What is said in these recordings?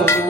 오.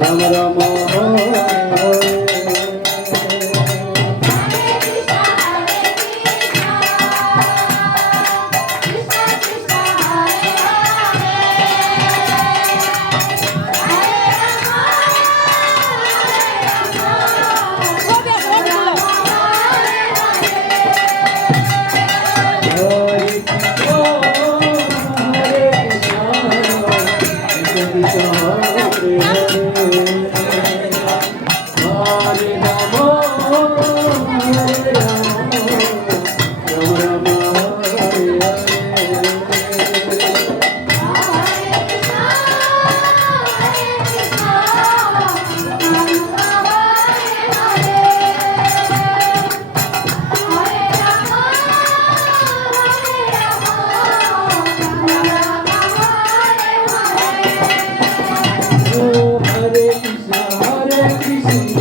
Rama Rama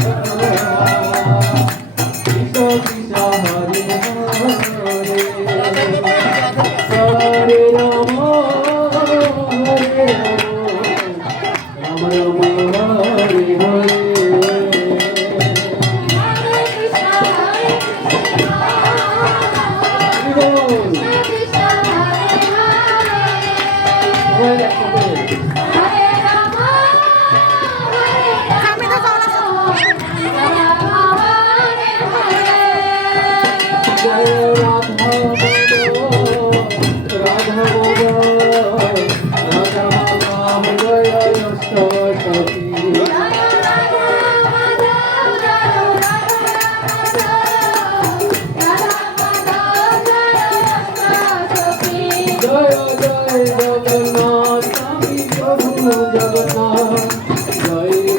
啊。জয়।